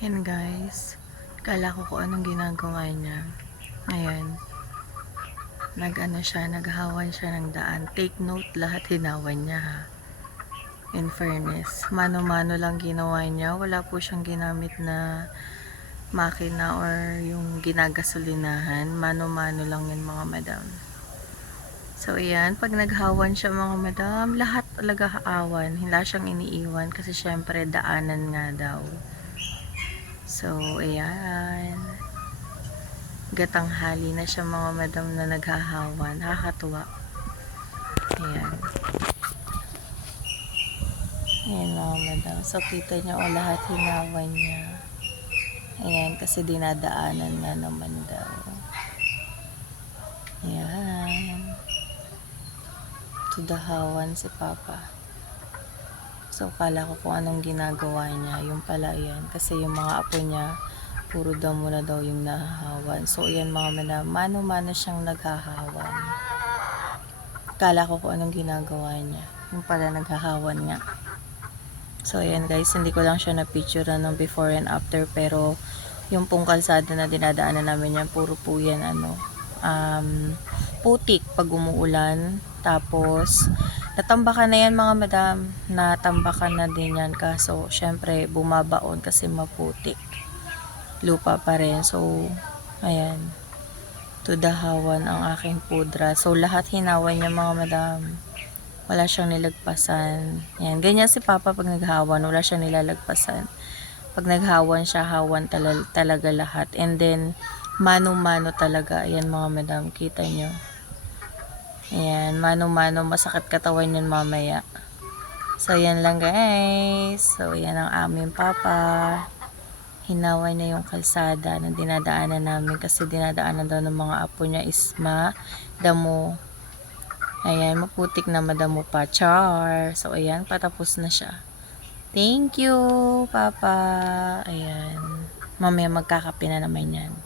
Yan guys, kala ko kung anong ginagawa niya. Ayan, siya, naghawan siya ng daan. Take note, lahat hinawan niya ha. In fairness, mano-mano lang ginawa niya. Wala po siyang ginamit na makina or yung ginagasolinahan. Mano-mano lang yun mga madam. So ayan, pag naghawan siya mga madam, lahat talaga haawan. Hindi siyang iniiwan kasi syempre daanan nga daw. So ayan, gatanghali na siya mga madam na naghahawan. Nakakatuwa. Ayan. Ayan mga madam. So kita nyo lahat hinawan niya. Ayan, kasi dinadaanan na naman daw. Ayan. Tudahawan si Papa. So kala ko kung anong ginagawa niya. Yung pala yan. Kasi yung mga apo niya, puro damo na daw yung nahahawan. So ayan mga madam, mano-mano siyang naghahawan. Kala ko kung anong ginagawa niya. Yung pala naghahawan nga. So ayan guys, hindi ko lang siya na-picture ng before and after, pero yung pong kalsada na dinadaanan namin yan, puro po yan putik pag umuulan. Tapos natambakan na yan mga madam, natambakan na din yan, kaso syempre bumabaon kasi maputik, lupa pa rin. So ayan, tudahawan ang aking pudra. So lahat hinawan niya mga madam, wala siyang nilagpasan. Yan, ganyan si Papa pag naghawan, wala siyang nilalagpasan. Pag naghawan siya, hawan talaga lahat. And then mano-mano talaga. Ayan mga madam, kita nyo. Ayan, mano-mano, masakit katawan yun mamaya. So yan lang guys. So yan ang aming Papa. Hinawan niya yung kalsada na dinadaanan namin kasi dinadaanan daw ng mga apo niya is damo. Ayan, maputik na madamo pa. Char. So, ayan, patapos na siya. Thank you, Papa. Ayan. Mamaya magkakape na naman yan.